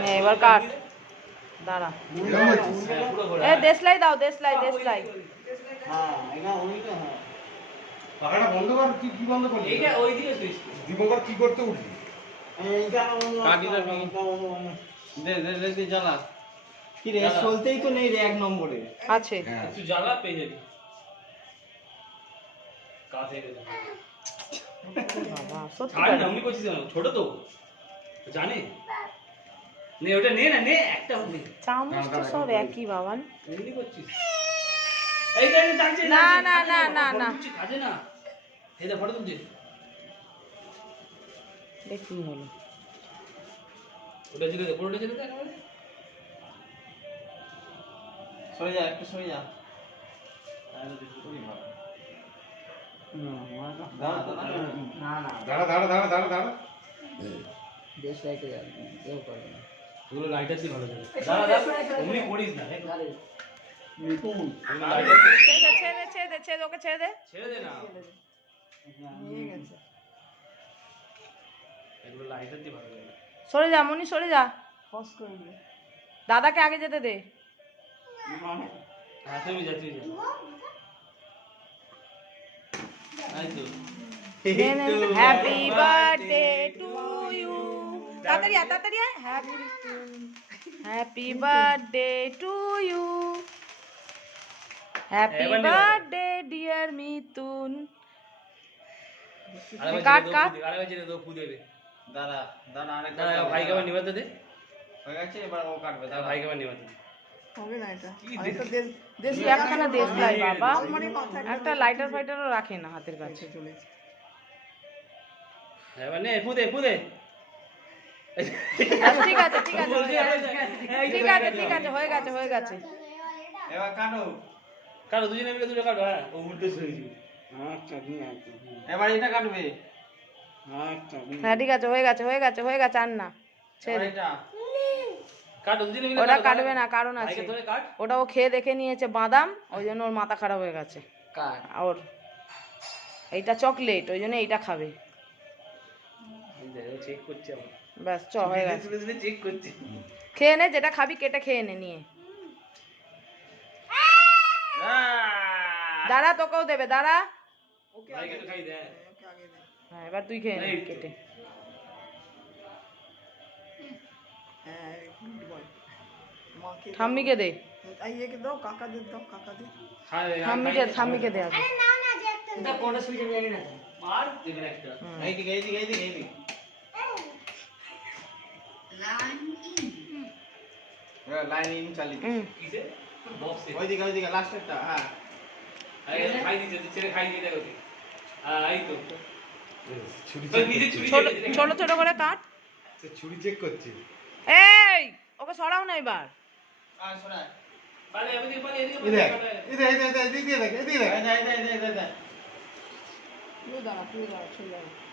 হ্যাঁ এবার কাট দাঁড়া এ দেশলাই দাও দেশলাই দেশলাই হ্যাঁ এটা ওই তো হ্যাঁ পাখাটা বন্ধ কর কি বন্ধ করলি এইটা ওই দিকে সুইচ দীপঙ্কর কি করতে উঠলি এইটা কাটিটা দে দে দে দে জ্বালা কি রে চলতেই তো নেই রে এক নম্বরে আছে তুই জ্বালা পেয়ে যাবি কাছে গেছে বাবা সত্যি আর না উনি করছিস কেন ছোট তো জানে নে ওটা নে না নে একটা নে চামচ তো সব একই বাবান এমনি করছিস এইটা নে জানছিস না না না না না কাজে না এই দে ফটো তুলছি দেখ কি হলো ওটা জিগে দে পুরোটা জিগে দে সরে যা একটু সরে যা দাঁড়া দাঁড়া দাঁড়া দাঁড়া দাঁড়া দেশ লাইটে কেউ করবে না ওগুলো লাইটার দিয়ে ভালো যাবে দাঁড়া দাঁড়া অমনি করিস না ছেড়ে ছেড়ে ছেড়ে ছেড়ে ওকে ছেড়ে দে ছেড়ে দে না নিয়ে গেছে এগুলো লাইটার দিয়ে ভালো যাবে সরে যা মনি সরে যা ফস করে দিয়ে দাদাকে আগে যেতে দে হ্যাঁ তুমি যা তুই যা এই তো হ্যাপি বার্থডে টু ইউ তাড়াতাড়ি আয় তাড়াতাড়ি আয় happy birthday to you happy birthday dear Mithun cut cut আরেকবার যেতে দো ফু দেবে দাঁড়া দাঁড়া আরেক দাঁড়া ভাইকে আবার নিবাতে দে হয়ে গেছে এবার ও কাটবে দাঁড়া দাঁড়া ভাইকে আবার নিবাতে হবে না এটা কি আরেকটা দেশ দেশ তুই একখানা দেশলাই বাবা আলমারি মাথায় একটা লাইটার ফাইটারও রাখে না হাতের কাছে চলেছে এবার নে ফু দে ফু দে ঠিক আছে ঠিক আছে ঠিক আছে ঠিক আছে হয়ে গেছে হয়ে গেছে এবার কাটো কাটো দুজনে মিলে দুটো কাটো হ্যাঁ ও উল্টো হয়ে যাবে এবার এটা কাটবে হ্যাঁ ঠিক আছে হয়ে গেছে হয়ে গেছে হয়ে গেছে আর না এবার ছেড়ে এটা কাটো দুজনে মিলে ওটা কাটবে না কারণ আছে ভাইকে ধরে কাট ওটা ও খেয়ে দেখে নিয়েছে বাদাম ওই জন্য ওর মাথা খারাপ হয়ে গেছে কাট ওর এইটা চকলেট ওই জন্য এইটা খাবে এই দেখো চেক করছে আমার ব্যাস চ হয়ে গেছে চেক করছে খেয়ে নে যেটা খাবি কেটে খেয়ে নে নিয়ে দাঁড়া তোকেও দেবে দাঁড়া ওকে ভাইকে তো খাই দে ওকে আগে দে হ্যাঁ এবার তুই খেয়ে নে এই তো। কেটে হ্যাঁ গুড বয় মাকে ঠাম্মিকে দে আইয়েকে দাও কাকা দে দাও কাকা দে ঠাম্মিকে দে আগে এটা কোনটা সুইচ আমি জানি না মার দেবেন একটা এইদিকে এইদিকে এইদিকে এইদিকে লাইন ইন চালি কিসে বক্সে ওইদিকে ওইদিকে লাস্টেরটা হ্যাঁ এই খাই দিতে ছেড়ে খাই দিতে দেখো হ্যাঁ এই তো ছুরি নিজে ছুরি ছোট ছোট করে কাট ছুরি চেক করছে এই ওকে সরাও না এবার আর শোনা পালে এদিকে পালে এদিকে এদিকে এদিকে এদিকে এদিকে এদিকে এদিকে তুই দাঁড়া চলে যাও